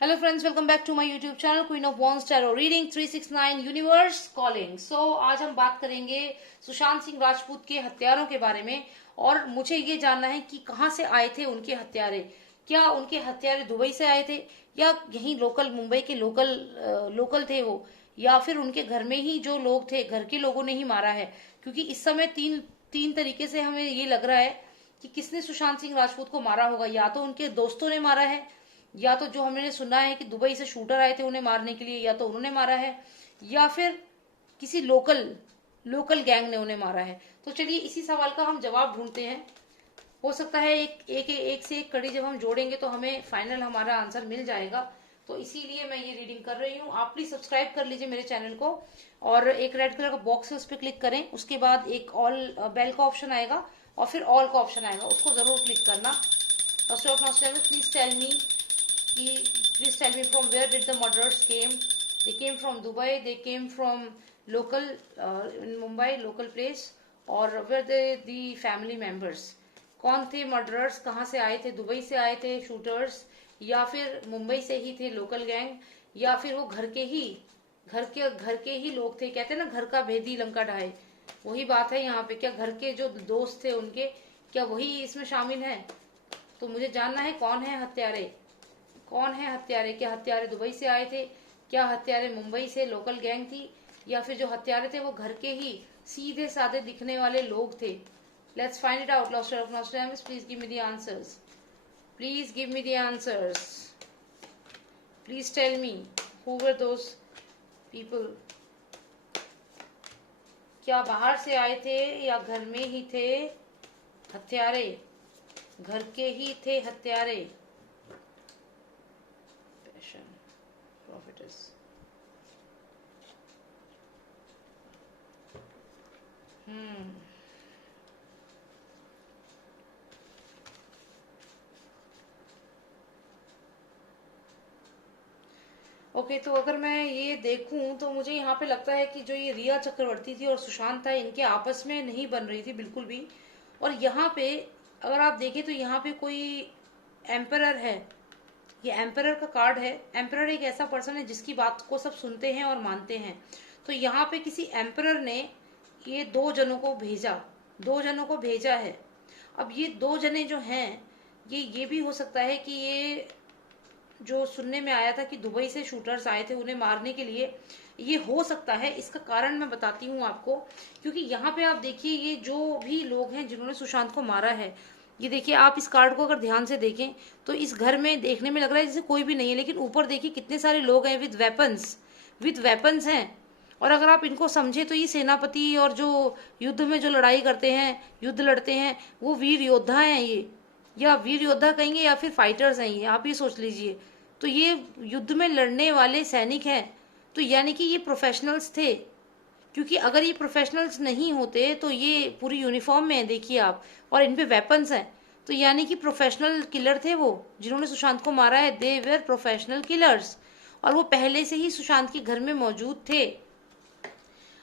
Hello friends, welcome back to my YouTube channel Queen of Wands Tarot Reading 369 Universe Calling। आज हम बात करेंगे सुशांत सिंह राजपूत के हत्यारों के बारे में। और मुझे ये जानना है कि कहाँ से आए थे उनके हत्यारे। क्या उनके हत्यारे दुबई से आए थे या यहीं लोकल मुंबई के लोकल थे वो, या फिर उनके घर में ही जो लोग थे घर के लोगों ने ही मारा है। क्योंकि इस समय तीन तीन तरीके से हमें ये लग रहा है कि किसने सुशांत सिंह राजपूत को मारा होगा। या तो उनके दोस्तों ने मारा है, या तो जो हमने सुना है कि दुबई से शूटर आए थे उन्हें मारने के लिए, या तो उन्होंने मारा है, या फिर किसी लोकल गैंग ने उन्हें मारा है। तो चलिए इसी सवाल का हम जवाब ढूंढते हैं। हो सकता है एक से एक कड़ी जब हम जोड़ेंगे तो हमें फाइनल हमारा आंसर मिल जाएगा। तो इसीलिए मैं ये रीडिंग कर रही हूँ। आप प्लीज सब्सक्राइब कर लीजिए मेरे चैनल को, और एक रेड कलर का बॉक्स है उस पर क्लिक करें। उसके बाद एक ऑल बेल का ऑप्शन आएगा और फिर ऑल का ऑप्शन आएगा, उसको जरूर क्लिक करना। Please tell me from where did the murderers came? They came from Dubai. They came from local in Mumbai, local place, or were they the family members? कौन थे मर्डरर्स? कहाँ से आए थे? दुबई से आए थे शूटर्स, या फिर मुंबई से ही थे लोकल गैंग, या फिर वो घर के ही लोग थे। कहते हैं ना, घर का भेदी लंका ढाए, वही बात है यहाँ पे। क्या घर के जो दोस्त थे उनके, क्या वही इसमें शामिल है? तो मुझे जानना है कौन है हत्यारे। क्या हत्यारे दुबई से आए थे? क्या हत्यारे मुंबई से लोकल गैंग थी? या फिर जो हत्यारे थे वो घर के ही सीधे साधे दिखने वाले लोग थे? Let's find it out. Lost of Nostradamus, please give me the answers. Please give me the answers. Please tell me who were those people. क्या बाहर से आए थे या घर में ही थे हत्यारे? घर के ही थे हत्यारे। Prophetess. ओके, तो अगर मैं ये देखूं तो मुझे यहाँ पे लगता है कि जो ये रिया चक्रवर्ती थी और सुशांत था, इनके आपस में नहीं बन रही थी बिल्कुल भी। और यहाँ पे अगर आप देखें तो यहाँ पे कोई एम्परर है। ये एम्परर का कार्ड है। एम्परर एक ऐसा पर्सन है जिसकी बात को सब सुनते हैं और मानते हैं। तो यहाँ पे किसी एम्परर ने ये दो जनों को भेजा है। अब ये दो जने जो हैं, ये भी हो सकता है कि ये जो सुनने में आया था कि दुबई से शूटर्स आए थे उन्हें मारने के लिए, ये हो सकता है। इसका कारण मैं बताती हूँ आपको। क्योंकि यहाँ पे आप देखिए, ये जो भी लोग हैं जिन्होंने सुशांत को मारा है, ये देखिए आप इस कार्ड को अगर ध्यान से देखें तो इस घर में देखने में लग रहा है जैसे कोई भी नहीं है, लेकिन ऊपर देखिए कितने सारे लोग हैं विद वेपन्स हैं। और अगर आप इनको समझे तो ये सेनापति और जो युद्ध में जो लड़ाई करते हैं, युद्ध लड़ते हैं, वो वीर योद्धा हैं ये, या वीर योद्धा कहेंगे या फिर फाइटर्स हैं ये, आप ये सोच लीजिए। तो ये युद्ध में लड़ने वाले सैनिक हैं। तो यानी कि ये प्रोफेशनल्स थे। क्योंकि अगर ये प्रोफेशनल्स नहीं होते तो ये पूरी यूनिफॉर्म में है, देखिए आप, और इन पे वेपन्स हैं। तो यानी कि प्रोफेशनल किलर थे वो जिन्होंने सुशांत को मारा है। दे वेर प्रोफेशनल किलर्स, और वो पहले से ही सुशांत के घर में मौजूद थे।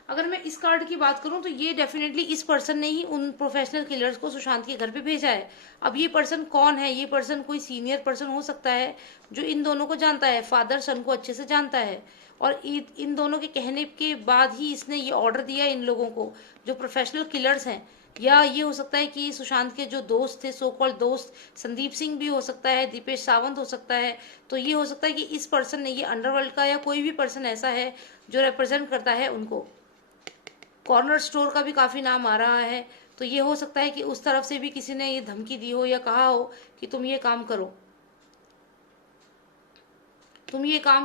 अगर मैं इस कार्ड की बात करूं तो ये डेफिनेटली इस पर्सन ने ही उन प्रोफेशनल किलर्स को सुशांत के घर पे भेजा है। अब ये पर्सन कौन है? ये पर्सन कोई सीनियर पर्सन हो सकता है जो इन दोनों को जानता है, फादर सन को अच्छे से जानता है, और इन दोनों के कहने के बाद ही इसने ये ऑर्डर दिया इन लोगों को जो प्रोफेशनल किलर्स हैं। या ये हो सकता है कि सुशांत के जो दोस्त थे, सो कॉल्ड दोस्त, संदीप सिंह भी हो सकता है, दीपेश सावंत हो सकता है। तो ये हो सकता है कि इस पर्सन ने, ये अंडरवर्ल्ड का या कोई भी पर्सन ऐसा है जो रिप्रेजेंट करता है उनको। कॉर्नर स्टोर का भी काफी नाम आ रहा है। तो ये हो सकता है कि उस तरफ से भी किसी ने ये धमकी दी हो या कहा हो कि तुम ये काम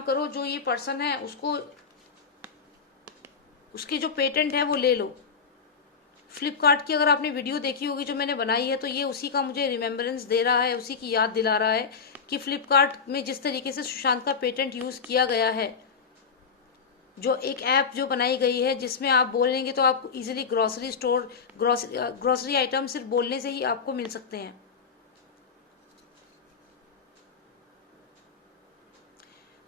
करो, जो ये पर्सन है उसको, उसके जो पेटेंट है वो ले लो। फ्लिपकार्ट की अगर आपने वीडियो देखी होगी जो मैंने बनाई है, तो ये उसी का मुझे रिमेम्बरेंस दे रहा है, उसी की याद दिला रहा है कि फ्लिपकार्ट में जिस तरीके से सुशांत का पेटेंट यूज किया गया है, जो एक ऐप जो बनाई गई है जिसमें आप बोलेंगे तो आपको इजीली ग्रोसरी आइटम सिर्फ बोलने से ही आपको मिल सकते हैं।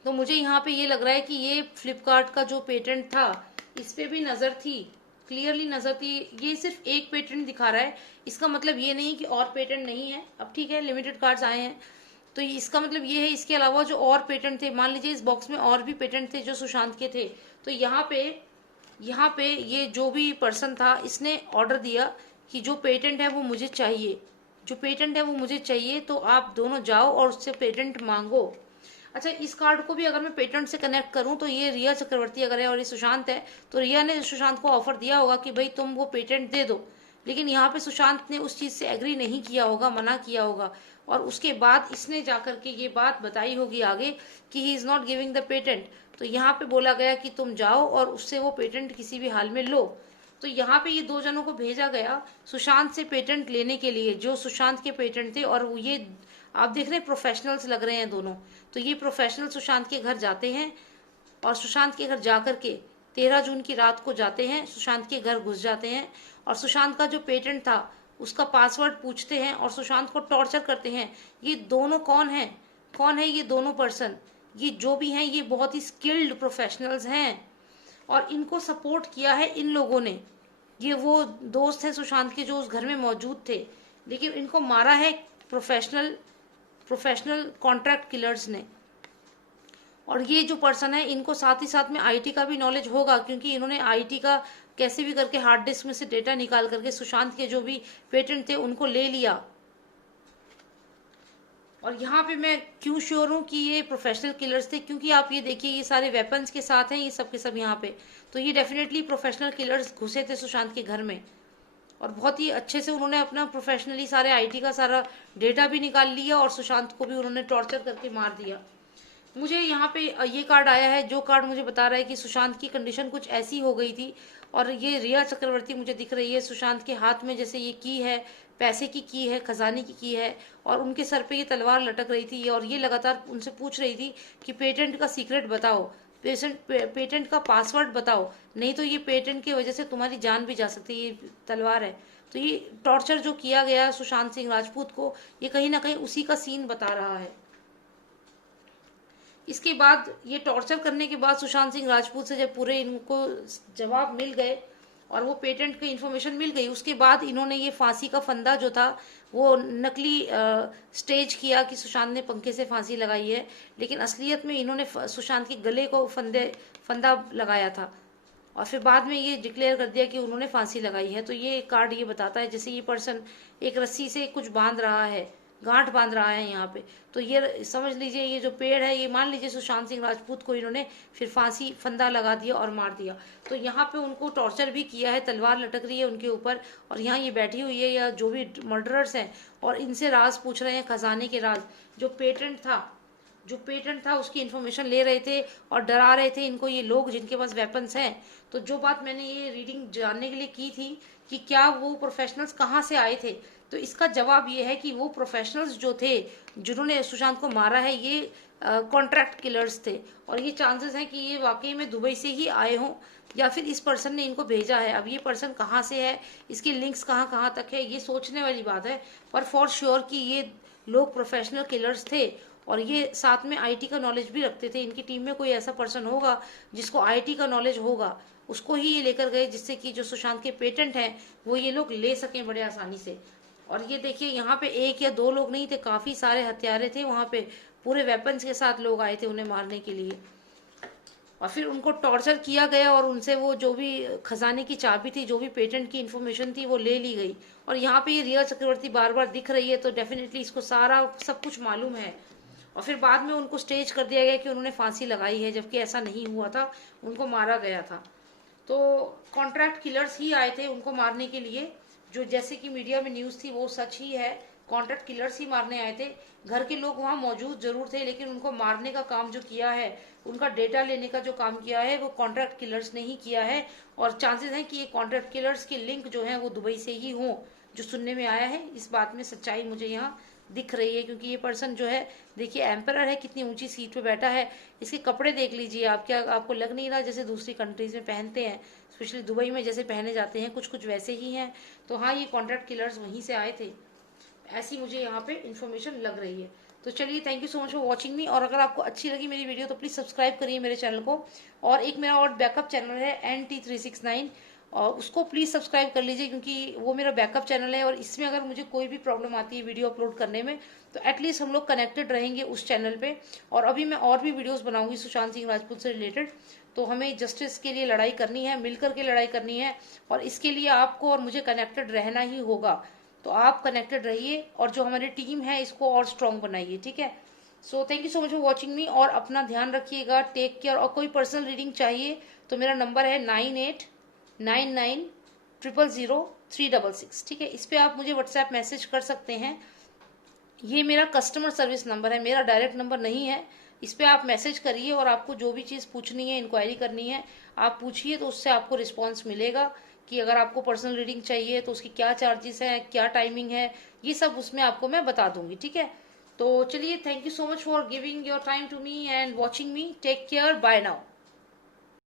तो मुझे यहाँ पे ये लग रहा है कि ये फ्लिपकार्ट का जो पेटेंट था इस पे भी नजर थी, क्लियरली नजर थी। ये सिर्फ एक पेटेंट दिखा रहा है, इसका मतलब ये नहीं कि और पेटेंट नहीं है। अब ठीक है, लिमिटेड कार्ड्स आए हैं तो इसका मतलब ये है, इसके अलावा जो और पेटेंट थे, मान लीजिए इस बॉक्स में और भी पेटेंट थे जो सुशांत के थे, तो यहाँ पे ये जो भी पर्सन था इसने ऑर्डर दिया कि जो पेटेंट है वो मुझे चाहिए, जो पेटेंट है वो मुझे चाहिए, तो आप दोनों जाओ और उससे पेटेंट मांगो। अच्छा, इस कार्ड को भी अगर मैं पेटेंट से कनेक्ट करूं तो ये रिया चक्रवर्ती अगर है और ये सुशांत है, तो रिया ने सुशांत को ऑफर दिया होगा कि भाई तुम वो पेटेंट दे दो, लेकिन यहाँ पे सुशांत ने उस चीज से एग्री नहीं किया होगा, मना किया होगा, और उसके बाद इसने जाकर के ये बात बताई होगी आगे कि he is not giving the patent. तो यहाँ पे बोला गया कि तुम जाओ और उससे वो पेटेंट किसी भी हाल में लो। तो यहाँ पे ये दो जनों को भेजा गया सुशांत से पेटेंट लेने के लिए, जो सुशांत के पेटेंट थे, और ये आप देख रहे हैं प्रोफेशनल्स लग रहे हैं दोनों। तो ये प्रोफेशनल सुशांत के घर जाते हैं और सुशांत के घर जाकर के 13 जून की रात को जाते हैं, सुशांत के घर घुस जाते हैं और सुशांत का जो पेटेंट था उसका पासवर्ड पूछते हैं और सुशांत को टॉर्चर करते हैं। ये दोनों कौन है ये दोनों पर्सन, ये जो भी हैं ये बहुत ही स्किल्ड प्रोफेशनल्स हैं और इनको सपोर्ट किया है इन लोगों ने। ये वो दोस्त हैं सुशांत के जो उस घर में मौजूद थे, लेकिन इनको मारा है प्रोफेशनल कॉन्ट्रैक्ट किलर्स ने। और ये जो पर्सन है इनको साथ ही साथ में आईटी का भी नॉलेज होगा, क्योंकि इन्होंने आईटी का कैसे भी करके हार्ड डिस्क में से डेटा निकाल करके सुशांत के जो भी पेटेंट थे उनको ले लिया। और यहाँ पे मैं क्यों श्योर हूँ कि ये प्रोफेशनल किलर्स थे, क्योंकि आप ये देखिए ये सारे वेपन्स के साथ हैं ये सब के सब यहाँ पे, तो ये डेफिनेटली प्रोफेशनल किलर्स घुसे थे सुशांत के घर में और बहुत ही अच्छे से उन्होंने अपना प्रोफेशनली सारे आईटी का सारा डेटा भी निकाल लिया और सुशांत को भी उन्होंने टॉर्चर करके मार दिया। मुझे यहाँ पे ये कार्ड आया है, जो कार्ड मुझे बता रहा है कि सुशांत की कंडीशन कुछ ऐसी हो गई थी, और ये रिया चक्रवर्ती मुझे दिख रही है सुशांत के हाथ में, जैसे ये की है, पैसे की है, खजाने की है, और उनके सर पे ये तलवार लटक रही थी और ये लगातार उनसे पूछ रही थी कि पेटेंट का सीक्रेट बताओ, पेटेंट का पासवर्ड बताओ, नहीं तो ये पेटेंट की वजह से तुम्हारी जान भी जा सकती है, ये तलवार है। तो ये टॉर्चर जो किया गया सुशांत सिंह राजपूत को, ये कहीं ना कहीं उसी का सीन बता रहा है। इसके बाद ये टॉर्चर करने के बाद सुशांत सिंह राजपूत से जब पूरे इनको जवाब मिल गए और वो पेटेंट की इन्फॉर्मेशन मिल गई, उसके बाद इन्होंने ये फांसी का फंदा जो था वो नकली स्टेज किया कि सुशांत ने पंखे से फांसी लगाई है, लेकिन असलियत में इन्होंने सुशांत के गले को फंदा लगाया था और फिर बाद में ये डिक्लेयर कर दिया कि उन्होंने फांसी लगाई है। तो ये कार्ड ये बताता है जैसे ये पर्सन एक रस्सी से कुछ बांध रहा है, गांठ बांध रहा है यहाँ पे। तो ये समझ लीजिए ये जो पेड़ है, ये मान लीजिए सुशांत सिंह राजपूत को इन्होंने फिर फांसी फंदा लगा दिया और मार दिया। तो यहाँ पे उनको टॉर्चर भी किया है, तलवार लटक रही है उनके ऊपर और यहाँ ये बैठी हुई है या जो भी मर्डरर्स हैं और इनसे राज पूछ रहे हैं, खजाने के राज। जो पेटेंट था उसकी इन्फॉर्मेशन ले रहे थे और डरा रहे थे इनको ये लोग जिनके पास वेपन्स हैं। तो जो बात मैंने ये रीडिंग जानने के लिए की थी कि क्या वो प्रोफेशनल्स कहाँ से आए थे, तो इसका जवाब ये है कि वो प्रोफेशनल्स जो थे जिन्होंने सुशांत को मारा है ये कॉन्ट्रैक्ट किलर्स थे और ये चांसेस हैं कि ये वाकई में दुबई से ही आए हों या फिर इस पर्सन ने इनको भेजा है। अब ये पर्सन कहाँ से है, इसके लिंक्स कहाँ कहाँ तक है, ये सोचने वाली बात है, पर फॉर श्योर कि ये लोग प्रोफेशनल किलर्स थे और ये साथ में आईटी का नॉलेज भी रखते थे। इनकी टीम में कोई ऐसा पर्सन होगा जिसको आईटी का नॉलेज होगा, उसको ही ये लेकर गए जिससे कि जो सुशांत के पेटेंट हैं वो ये लोग ले सकें बड़े आसानी से। और ये देखिए यहाँ पे एक या दो लोग नहीं थे, काफी सारे हथियारे थे वहां पे, पूरे वेपन्स के साथ लोग आए थे उन्हें मारने के लिए और फिर उनको टॉर्चर किया गया और उनसे वो जो भी खजाने की चाबी थी, जो भी पेटेंट की इन्फॉर्मेशन थी वो ले ली गई। और यहाँ पे ये रिया चक्रवर्ती बार बार दिख रही है तो डेफिनेटली इसको सारा सब कुछ मालूम है। और फिर बाद में उनको स्टेज कर दिया गया कि उन्होंने फांसी लगाई है, जबकि ऐसा नहीं हुआ था, उनको मारा गया था। तो कॉन्ट्रैक्ट किलर्स ही आए थे उनको मारने के लिए, जो जैसे कि मीडिया में न्यूज थी वो सच ही है, कॉन्ट्रैक्ट किलर्स ही मारने आए थे। घर के लोग वहां मौजूद जरूर थे लेकिन उनको मारने का काम जो किया है, उनका डेटा लेने का जो काम किया है वो कॉन्ट्रैक्ट किलर्स ने ही किया है। और चांसेस हैं कि ये कॉन्ट्रैक्ट किलर्स के लिंक जो है वो दुबई से ही हों, जो सुनने में आया है। इस बात में सच्चाई मुझे यहाँ दिख रही है, क्योंकि ये पर्सन जो है देखिए एम्परर है, कितनी ऊंची सीट पे बैठा है, इसके कपड़े देख लीजिए आप, क्या आपको लग नहीं रहा जैसे दूसरी कंट्रीज में पहनते हैं, स्पेशली दुबई में जैसे पहने जाते हैं, कुछ कुछ वैसे ही हैं। तो हाँ, ये कॉन्ट्रैक्ट किलर्स वहीं से आए थे, ऐसी मुझे यहाँ पे इन्फॉर्मेशन लग रही है। तो चलिए, thank you so much for watching मी, और अगर आपको अच्छी लगी मेरी वीडियो तो प्लीज सब्सक्राइब करिए मेरे चैनल को। और एक मेरा और बैकअप चैनल है NT369, और उसको प्लीज़ सब्सक्राइब कर लीजिए, क्योंकि वो मेरा बैकअप चैनल है और इसमें अगर मुझे कोई भी प्रॉब्लम आती है वीडियो अपलोड करने में तो एटलीस्ट हम लोग कनेक्टेड रहेंगे उस चैनल पे। और अभी मैं और भी वीडियोस बनाऊंगी सुशांत सिंह राजपूत से रिलेटेड। तो हमें जस्टिस के लिए लड़ाई करनी है, मिलकर के लड़ाई करनी है, और इसके लिए आपको और मुझे कनेक्टेड रहना ही होगा। तो आप कनेक्टेड रहिए और जो हमारी टीम है इसको और स्ट्रॉन्ग बनाइए, ठीक है। So thank you so much for watching मी, और अपना ध्यान रखिएगा, टेक केयर। और कोई पर्सनल रीडिंग चाहिए तो मेरा नंबर है 9899000366, ठीक है। इस पर आप मुझे व्हाट्सएप मैसेज कर सकते हैं। ये मेरा कस्टमर सर्विस नंबर है, मेरा डायरेक्ट नंबर नहीं है। इस पर आप मैसेज करिए और आपको जो भी चीज़ पूछनी है, इंक्वायरी करनी है, आप पूछिए, तो उससे आपको रिस्पॉन्स मिलेगा कि अगर आपको पर्सनल रीडिंग चाहिए तो उसकी क्या चार्जेस हैं, क्या टाइमिंग है, ये सब उसमें आपको मैं बता दूंगी, ठीक है। तो चलिए, thank you so much for giving your time to me and watching me. Take care, bye now.